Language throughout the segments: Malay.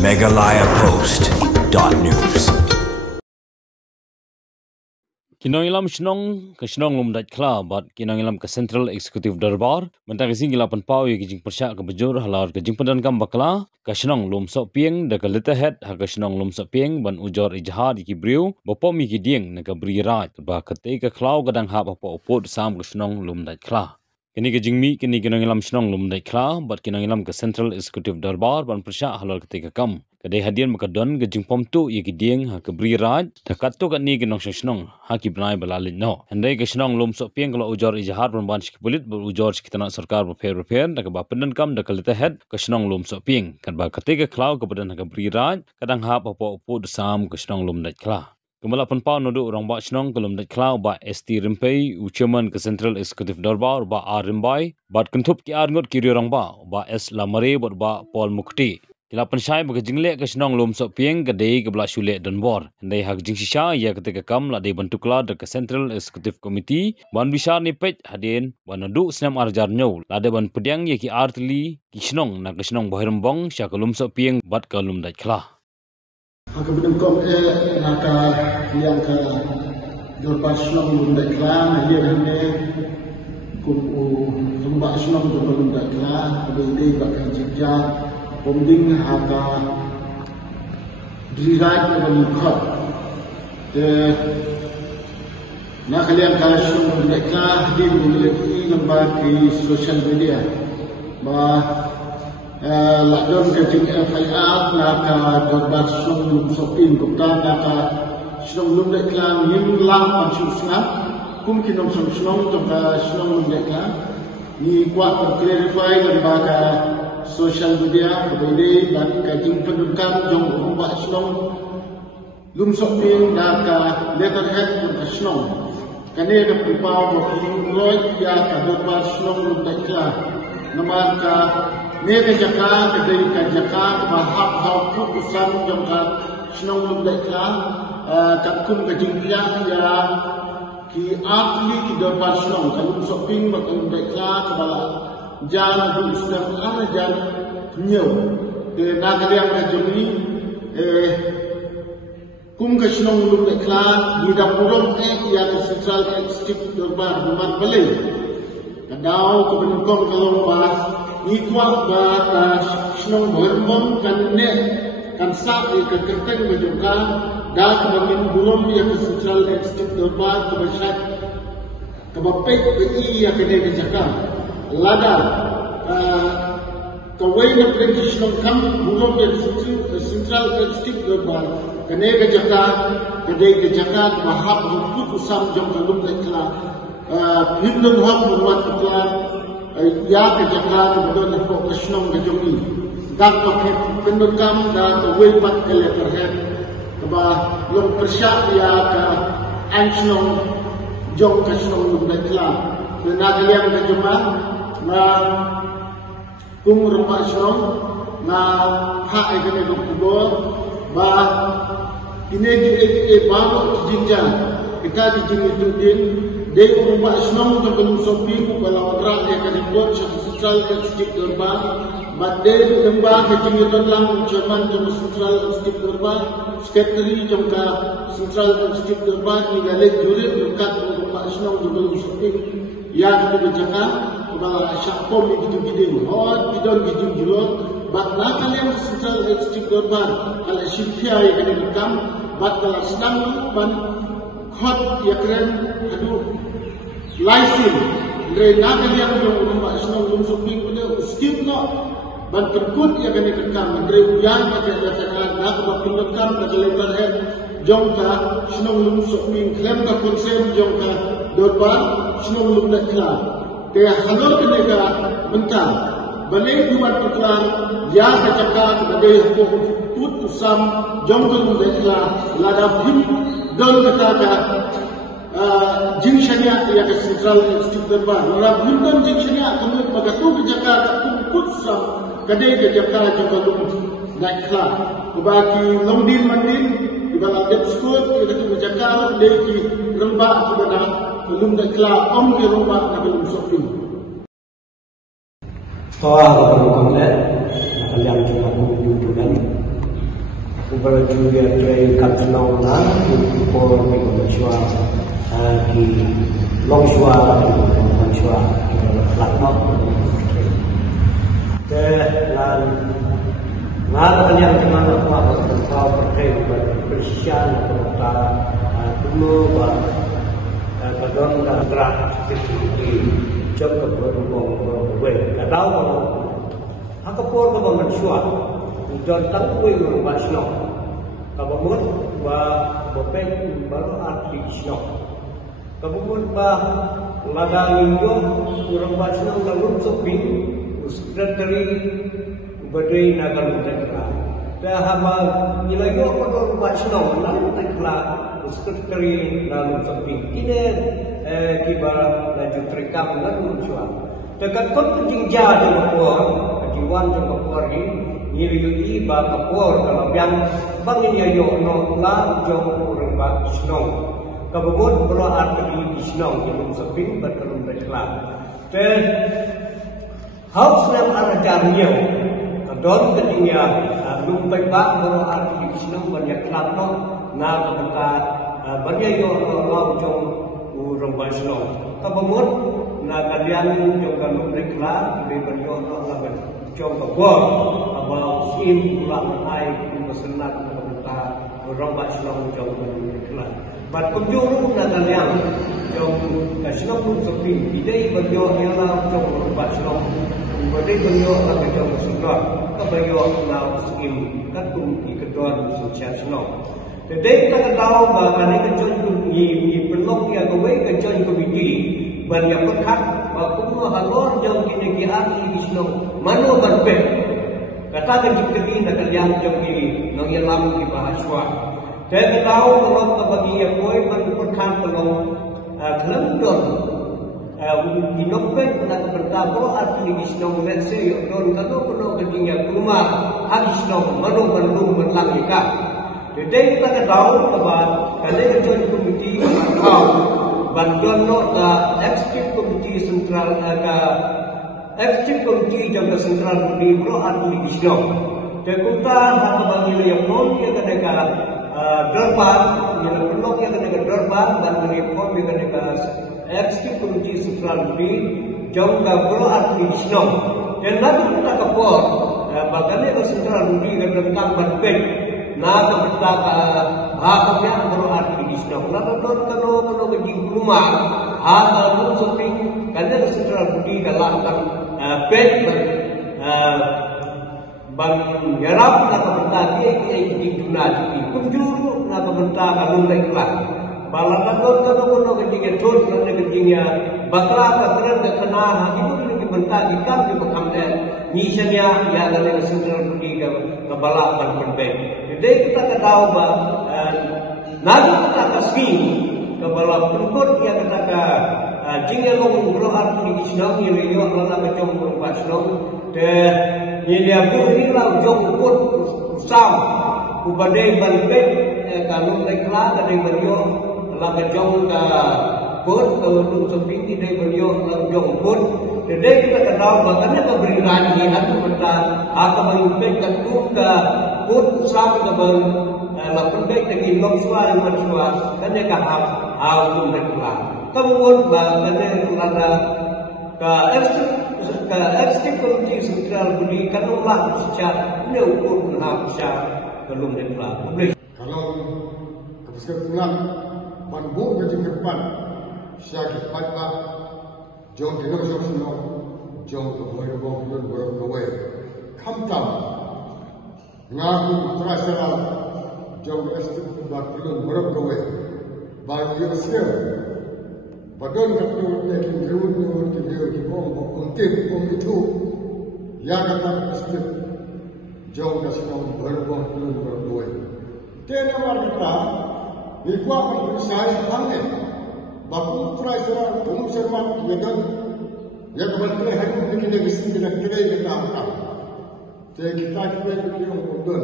megalayapost.news. Kinong ilam shnong ke shnong lum dat kla bat kinong ilam ke Central Executive Darbar mentang sing ilapan pau ye kijing persya ke bejur halar ke jing padan kam bakla ke shnong lum sok pieng de ke leta het ha ke shnong lum sok pieng ban ujor ijhar ki briu bopo mi ki dieng ne ke bri rat ba ke te ke klau gadang ha bopo opot sam ke shnong lum dat kla kini ke jingmi kini kinong ilam shnong lum dat kla bat kinong ilam ke Central Executive Darbar ban persya halar ke te ke kam kadai hadian makadon ke jing pom tu ye ki dieng ha ke bri rat takat tu kat ni ke nong shnong ha ki bnai balalin no handai ke shnong lum sok pieng kalau ujor ijhar ban ban ki polit ber ujor ki tanah sarkar ba repair da ke ba pendan kam da ke leta het ke shnong lum sok pieng kan ba kate ke klau ke badan ke bri rat kadang ha pa po sam ke shnong lum dat kla Kemala penpau nodu orang ba shnong kelum dat klau ba ST Rimpei uchairman ke Central Executive Darbar ba R Rimbai bat kentup ki arngot kiri orang ba S Lamare ba Paul Mukti Kila pensyai bagi jingle ke shnong lum sok pieng ke dei ke bela shule dan bor. Handai hak jing shisha ia ketika kam la dei bentukla ke Central Executive Committee ban bisar ni pej hadin ban nadu senam arjar nyau la de ban pediang ye ki artli ki shnong na ke shnong bahirembong sya ke lum sok pieng bat ke lum dat kla. Hak bentuk naka yang ke dorpas shnong lum dat kla ye hande ku lumba shnong lum dat kla dei bakal jigja Pemding haka dirirat kebenikot nak kalian kalau semua mereka di memiliki lembar di sosial media bah lakdon kecil FIR naka korban sung sopin kupta naka sung lum mereka nim lang pancu snap kum kinom sung jangka sung mereka ni kuat clarify lembar social media berbeda dan kajing pendudukan jong umbak shnong lum sok ping dan ka letterhead untuk shnong kane ke pipau bokling roy ya ka dorpas shnong lum dakla nama ka ne ke jaka ke dei ka jaka bahap hau ku usan jong ka shnong lum dakla ka kum kajing ya ki atli ki dorpas shnong ka lum sok ping lum dakla ke bala Jangan dulu sudah mengalah jangan nyau. Nak kalian kajumi kum kesnong lum deklar di dapurong yang Central Executive Darbar bukan beli. Kadau kebenukan kalau bahas ikhwah bahas kesnong bermom kan ne kan sah ke kerteng berjuka dah kebagian burung yang Central Executive Darbar kebersat kebapik beri yang kena kejaga. Lada kawai na traditional kam burung yang Central Executive Darbar kene ke jaka bahap hukum usam jom kalum lekla hindun hak buat lekla ya ke jaka kemudian nak kesnong ke jomi dak pakai pendud kam dak kawai mat ke letterhead bah lom persyak ya ke ansnong jom kesnong lum lekla dan kalian ke joma na kung rumah syong na hak ekene kubur ba ini di bawa jinja kita di jini tudin de rumah syong to belum sopi ku bala wadra ekene bot Central Executive Darbar ba de lembah ke jini dalam chairman jom Central Executive Darbar secretary jom ka Central Executive Darbar ni gale juri dekat rumah syong to belum sopi yang kita berjaga kepada syakpom itu giding hot bidon giding julot bat nak kalian Central Executive Darbar ala syifia yang kena rekam bat kalau sedang ban hot ya keren aduh laisin dari nak kalian yang rumah senang belum shopping pada skip no ban terkut ya kena rekam dari ujian pada letakkan nak bapin rekam pada letterhead jongka senang belum shopping klaim ka konsep jongka Darbar senang belum deklar dia halal kenega mentang balai buat deklar ya kacaka kepada hukum put usam jongkel deklar lada him dan kata jing syariat ya ke Central Executive Darbar lada him dan jing syariat kemudian bagatu kacaka put usam kadai kacaka jongkel deklar kebagi longdin mandin di bala dep school kita kacaka deki rembak kepada belum deklar di rumah belum shopping. Soal kalau konten, kalian kita YouTube kan, Ubalaju ya tray kantonong na por mi komenswa ki longswa komenswa lakmok te lan ngal kalian kemana apa kau pergi bersian atau dulu bah kadang dah terak seperti jam keberuntung kadang aku por komenswa dan takui rumah Islam. Kamu ba bopeng baru arti Islam. Kamu ba laga minggu rumah Islam lalu shopping sekretari badai nagal tekla. Dah hama nilai ko rumah Islam lalu tekla sekretari lalu shopping. Ini kibar laju terekam lalu jual. Dekat kau tinggal di Mekah, jiwan di Mekah ini. Nilai ba kapor kalau yang bangnya yo no la jong orang ba Islam. Kabut bro arti Islam yang seping berkelum berkelah. Dan haus nam arajarnya kadon ketinya lumpai ba bro arti Islam banyak kelakno na kebuka banyak yo no jong orang ba Islam. Kabut na kalian jong kalum berkelah di banyak no laban jong kapor. Abang sim pulang ai bersenat kepada orang Islam jauh lebih kelas. Bat kunjung na kalian jauh Islam pun sepi. Bidai beliau ialah jauh orang Islam. Bidai beliau adalah jauh sebelah. Beliau adalah sim katung di kedua sosial Islam. Jadi kita tahu bahawa ini kecuali ni pelong yang kau kecuali komiti banyak berkat. Bahawa halor jauh kini ahli Islam mana berbeza. Kata kejip-kejip nak kalian jauh ini, nang yang lama di bahasa. Dan tahu kalau bagi yang koi berkan kalau kelentong, inokben nak bertabur arti Islam let's say don kalau kejingnya rumah Islam mana bandung berlangika. Jadi kita tahu bahwa kalau kecuali komiti tahu bantuan nota eksekutif komiti sentral Eksekutif komiti jaga sentral di bro arti Islam. Jekuta hati bagi yang pun yang kena derbar, yang pelok yang kena derbar dan yang pun yang kena eksekutif komiti sentral di jaga bro arti Islam. Dan nanti kita kapor, bagaimana ke sentral di tentang berpek, nanti kita haknya bro arti Islam. Nanti kalau kejing rumah, hal shopping, kerana sentral di dalam pet bang yarap na pemerintah dia di dunia ini kunjuru na pemerintah kalung leklah balakan kalau kejingnya terus kerana kejingnya batra kena hakimu ini pemerintah ikan di pekamnya nisanya ya dari sentral budi ke balapan berbeda. Jadi kita tahu bahawa nanti kita kasih ke balapan pun yang kita jika orang berdoa di Islam, ia beliau adalah macam orang Islam. Dan ia berilah jom pun usam, ubadai balik kalau mereka dari beliau adalah macam pun kalau untuk ini dari beliau adalah jom pun. Jadi kita tahu bagaimana keberian ini atau kita akan mengimplementasikan pun usam kepada lakukan dari longswa yang manusia dan mereka hal mereka. Kemudian bagaimana ada eksekutif komiti sentral budi kanunlah secara ini ukur benar belum deklarasi. Kalau kesimpulan banbu gaji depan syakit pada jom dengan jom keboleh kamtam ngaku terasa jom eksekutif belum berkewe bagi Asia. Padahal kalau kita berunding kita untuk itu, yang akan pasti jauh nasional berbang belum berdua. Tenang kita, nikah bersai hangat, baku terakhir umumserman dengan yang berkali hari ini kita kira apa. Jadi kita yang betul.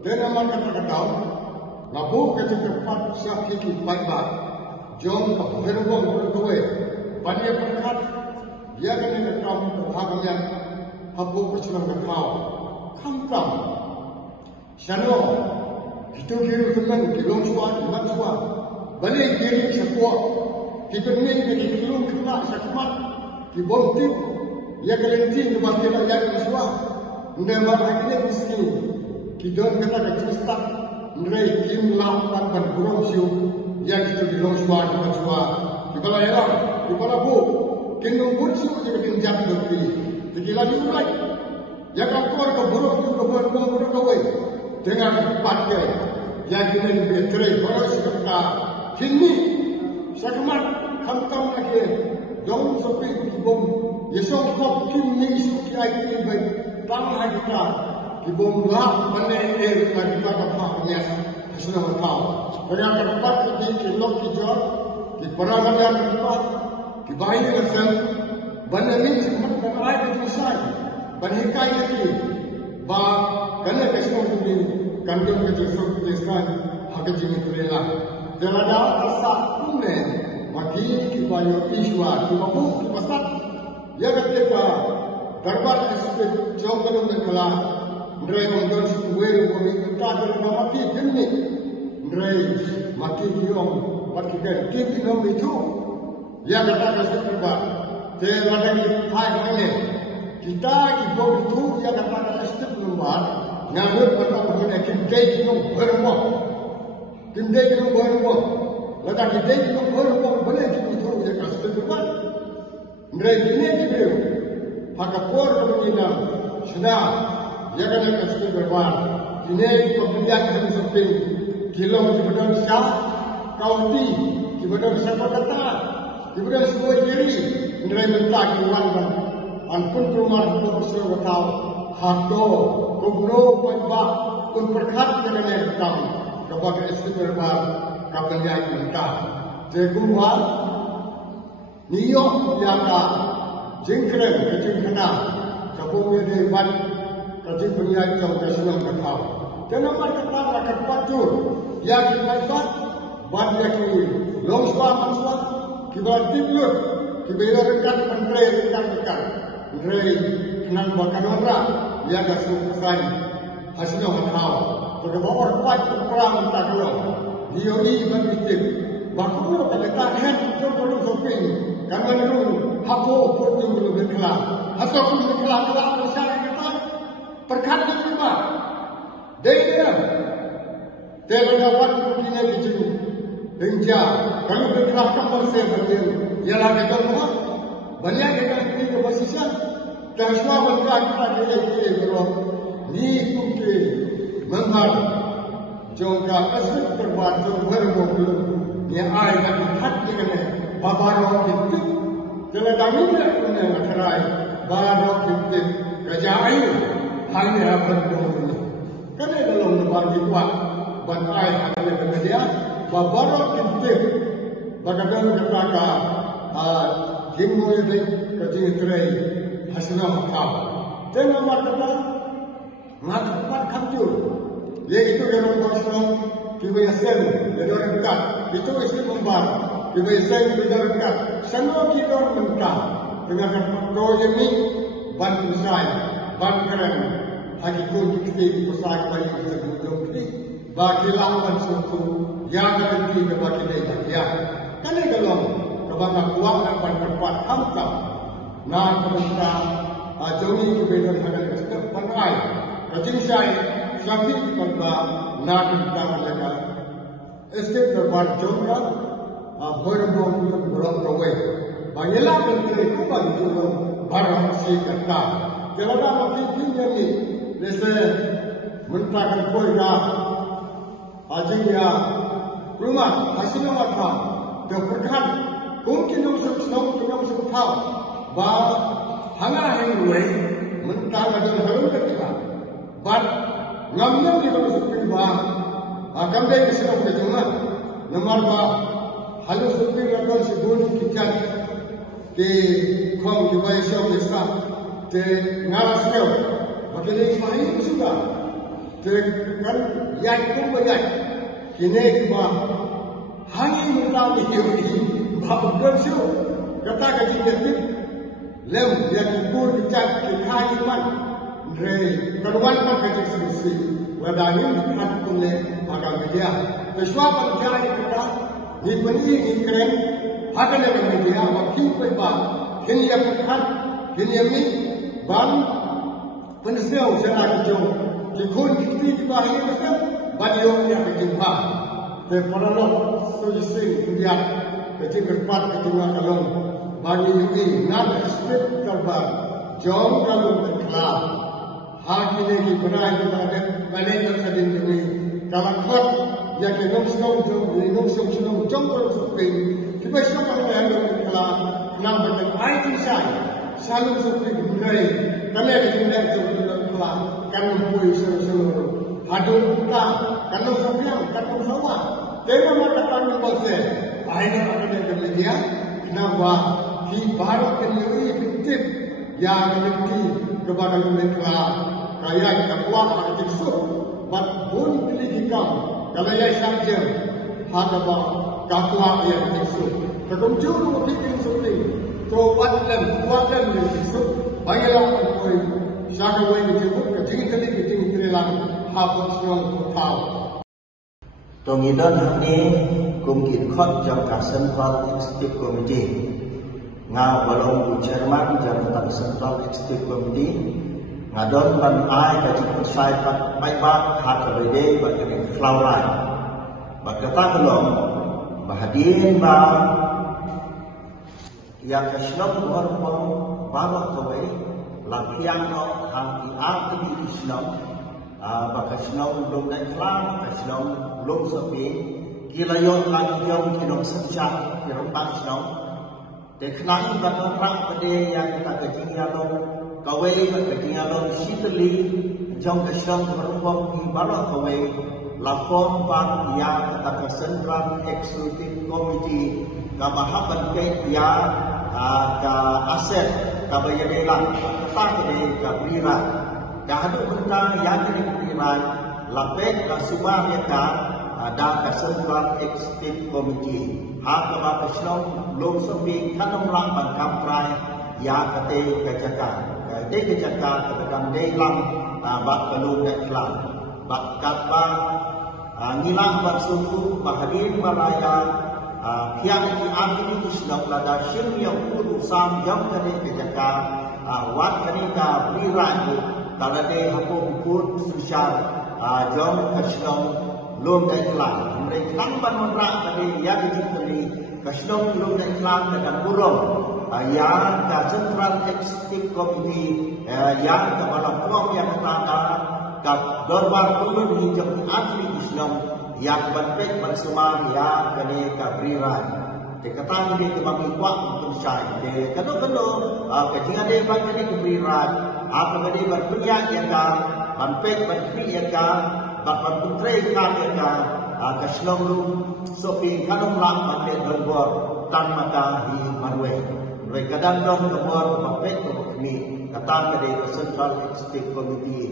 Tenang kita tahu, nabu kita cepat sakit baik-baik. Jom berbang berdua, banyak berkat. Dia kena kamu bahagia, hapu perjuangan kau. Kam, sano, Kita kira teman di long suan, di mat suan. Balik kiri sepuak. Kita ni di kelung kena sakmat. Di bontik. Ya kelenting ke bagi rakyat suan. Nama rakyat mesti. Kita kata kecil start. Mereka kim lapan dan burung siu. Ya kita di long suan, di mat suan. Di bala erang, di bala bu. Kena pun siu kita kenjak lebih. Segila diurai. Ya kapur ke burung tu ke burung kawai. Dengan pakai yang ini betul harus kita kini sakmat kantong lagi dong sepi bom yesong kop kini isu kiai ini baik tangan kita bom lah mana air lagi pada paknya sudah tahu pada tempat ini kilok kijor di perangan yang tempat di bayi kerja benda ini semat dan air besar benda kai lagi bah kerana kesemua ini kandung kejadian kesan hak jimi turela. Delada asal punya bagi kibayo iswa kibabu kibasat. Ya ketika darbar ekspert jauh kandung berkala, mereka menggunakan sebuah kami kita dalam mati jenis. Mereka mati kiong, mati kiong itu. Ya kata sebuah delada kita kita ibu itu yang kata ekspert lembar. Ngambil pada orang yang kita itu berumah, kita itu berumah. Lalu kita itu berumah boleh kita itu dia kasih berbuat. Mereka ini kita, hakapur kemudian sudah jangan kasih berbuat. Ini pembelian yang seperti kilo di badan sah, kaunti di badan siapa kata, di badan sebuah diri. Mereka minta kiwan dan ampun rumah itu tahu. Hakdo, kubno, pembak, pun berkat dengan yang kami kepada istimewa kabinet kita. Jekuan, niok yaka, jengkren, kejengkena, kabungnya dewan, kejeng penyair jauh kesenang ketau. Jangan berkata rakyat pacur, yang dimaksud, banyak ini, longswa maksud, kibar timur, kibar rekan, menteri rekan. Mereka kenal bahkan orang yang dah selesai hasilnya tahu. Pada bawah kuat perang tak keluar. Dia ini berfikir bahawa kalau tahan itu perlu soping. Karena itu hapo pun belum berkelah. Asal pun berkelah bersama kita perkara juga. Dia dapat mungkinnya dijual. Hingga kalau berkelah kamu saya berjaya. Ialah kita semua. Banyak yang kita bersisa, dan semua mereka kita berdoa. Ni mungkin memang jangka asal terbatas bermula. Ni air yang hati kena babarok itu. Jangan dahulu kena kerai babarok itu kejai hanya berdoa. Kerana dalam lebar dibuat bantai hanya kena dia babarok itu. Bagaimana kata Jimbo ini kerja terai hasilnya makam. Jangan martabat, martabat kanjur. Yaitu yang berkonsum kebiasaan dan orang dekat. Itu isi membar kebiasaan dan orang dekat. Semua kita orang mentah dengan proyek ini ban besar, ban keren. Hagi pun kita besar bagi sebelum ini bagi lawan suku yang nanti bagi dia. Kan ini kalau kebanyakan kuat dan berkuat hamka. Nah, kemudian jauhi kebenaran hadap kesehatan pakai. Rajin saya sampai kepada nak kita mereka. Esok berbarjona, berburu. Banyalah menteri kuat itu barang si kata. Kalau dah mati dunia ni, desa mentahkan kuda, ajinya rumah hasilnya apa? Terperkat. Mungkin orang sebut tahu bahawa hangat yang luai mentah adalah harum ketika. But ngambil di dalam supir bahawa kami kesenang kejengan. Nomor bahawa halus supir atau sebut kicat di kong di bawah siapa besar di ngaras kau. Bagi ini semua sudah. Dengan yang pun banyak. Kini bahawa hanya mentah ini. Bahawa bersu kata kaji jadi lem yang kubur dicat di kayu man, dari karuan man kaji sendiri. wadangin hat tunle agam media peswa panjai kita ni pani ni kren hakane agam media wakin pe ba kini ya khat kini ya mi ban penisau sana kijo dikun dikti di bahaya besar baliau ya kejimpa te porolo so isi dia kejim berpat kejimpa kalong bagi yuki nan split terbar jom kalong terkelar hakine ki berai kepada balik tersadin ini kalau kot ya ke nom song jom bersupi kita siapa yang terkelar nam betul ai kisah selalu supi berai kami kita jom terkelar kan mempui seluruh hadun kita kan sopiang kan sawah tema mata kan boleh akhirnya akan media kenapa di barat ini fiktif yang menjadi kepada mereka kaya kita kuat ada tiksuk bat pun pilih hikam kalau yang saja hadaba kakua yang tiksuk kemudian fikir seperti tobat dan kuatan yang tiksuk baiklah koi syakawai dijemput kejing terilang hapus yang tahu Tongidon ini kumkit khot jam Central Executive Committee nga balong chairman jam Central Executive Committee ngadon ban ai kaji sai pat bai ba ha kabede ba kene flower ba kata belum bahadin ba ya kashlom hormon ba kawai lakiang no hang ia di Islam bakasnong lom dai klang kasnong lom sapi kilayon lang yong kinong sancha kirong pasnong de khnang ban rak pade yang kita kejingalong kawai kejingalong sitli jong kasnong hormon di baro kawai lapon ban yang kita Central Executive Committee kamahaban ke ya ka aset kabayarelan ta de kabrira kahadu benda yang diberikan lapet kasubah yaka ada Central Executive Committee hak kepada Islam belum sampai kanong lang pangkamprai ya kate kejakan de kejakan kepada delang bak belum deklan bak kata ngilang bak suku bahadir malaya yang diambil Islam lada syir yang kudu sam jam kate kejakan wat kenika beriran kalau dia hukum sosial jom kasnom lom daiklan mereka tanpa menerak tadi yang dijadi kasnom lom daiklan dengan burung yang ke Central Executive Committee yang kepala puang yang terada ke dorbar kulun hijau asli Islam yang berpek bersama yang kene kabriran dikatakan di kebagi kuat untuk saya kedua-kedua kejingan dia bagi kabriran apa tadi berperiak yang kan berpek berperiak yang kan berputrai yang kan kasnom lu sopi kanong lang berpek berbor tan mata di marwe mereka dan dong berbor berpek berpek kata tadi Central Executive Committee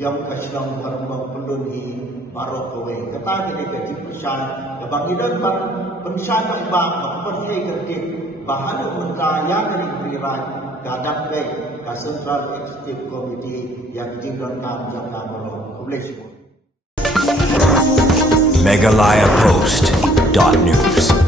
jam kasnom hormon pelun di Marokowe kata tadi keji pesan kebangidan pensan bang pergi kerja bahan mereka yang diberikan kadang baik ke Central Executive Committee yang dijalankan jangka Marokowe. Megalayapost.news